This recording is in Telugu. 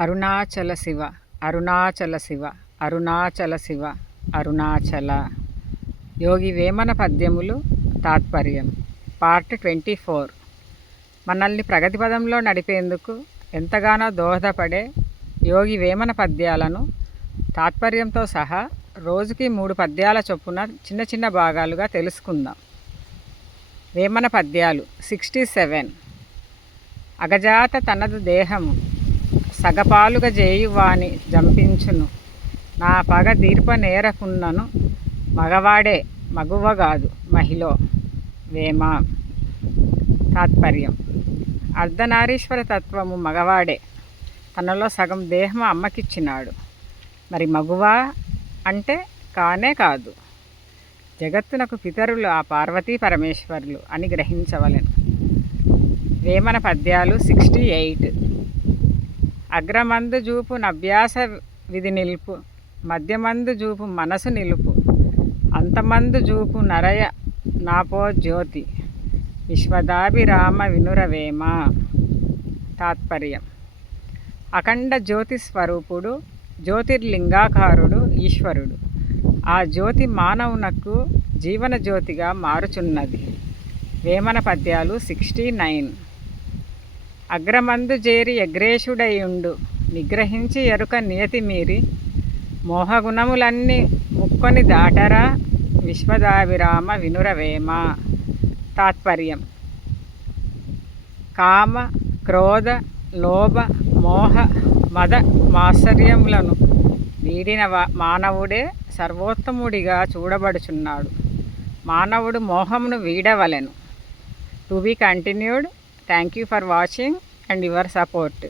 అరుణాచల శివ అరుణాచల శివ అరుణాచల శివ అరుణాచల. యోగి వేమన పద్యములు తాత్పర్యం. Part twenty four. మనల్ని ప్రగతి పదంలో నడిపేందుకు ఎంతగానో దోహదపడే యోగి వేమన పద్యాలను తాత్పర్యంతో సహా రోజుకి మూడు పద్యాల చొప్పున చిన్న చిన్న భాగాలుగా తెలుసుకుందాం. వేమన పద్యాలు సిక్స్టీ సెవెన్. అగజాత తనదు దేహము సగపాలుగా చేయువాని జంపించును. నా పగ దీర్ప నేరకున్నను మగవాడే మగువ కాదు మహిళ వేమ తాత్పర్యం. అర్ధనారీశ్వర తత్వము మగవాడే. తనలో సగం దేహం అమ్మకిచ్చినాడు. మరి మగువా అంటే కానే కాదు. జగత్తునకు పితరులు ఆ పార్వతీ పరమేశ్వరులు అని గ్రహించవలెను. వేమన పద్యాలు సిక్స్టీ ఎయిట్. అగ్రమందు చూపు నభ్యాస విధి నిలుపు మధ్యమందు చూపు మనసు నిలుపు అంతమందు చూపు నరయ నాపో జ్యోతి విశ్వదాభిరామ వినురవేమ. తాత్పర్యం. అఖండ జ్యోతి స్వరూపుడు జ్యోతిర్లింగాకారుడు ఈశ్వరుడు. ఆ జ్యోతి మానవునకు జీవన జ్యోతిగా మారుచున్నది. వేమన పద్యాలు సిక్స్టీ నైన్. అగ్రమందు చేరి అగ్రేషుడయుండు నిగ్రహించి ఎరుక నియతి మీరి. మోహగుణములన్నీ ముక్కొని దాటరా విశ్వదావిరామ వినురవేమ. తాత్పర్యం. కామ క్రోధ లోభ మోహ మద మాత్సర్యములను వీడిన మానవుడే సర్వోత్తముడిగా చూడబడుచున్నాడు. మానవుడు మోహమును వీడవలెను. To be continued thank you for watching and your support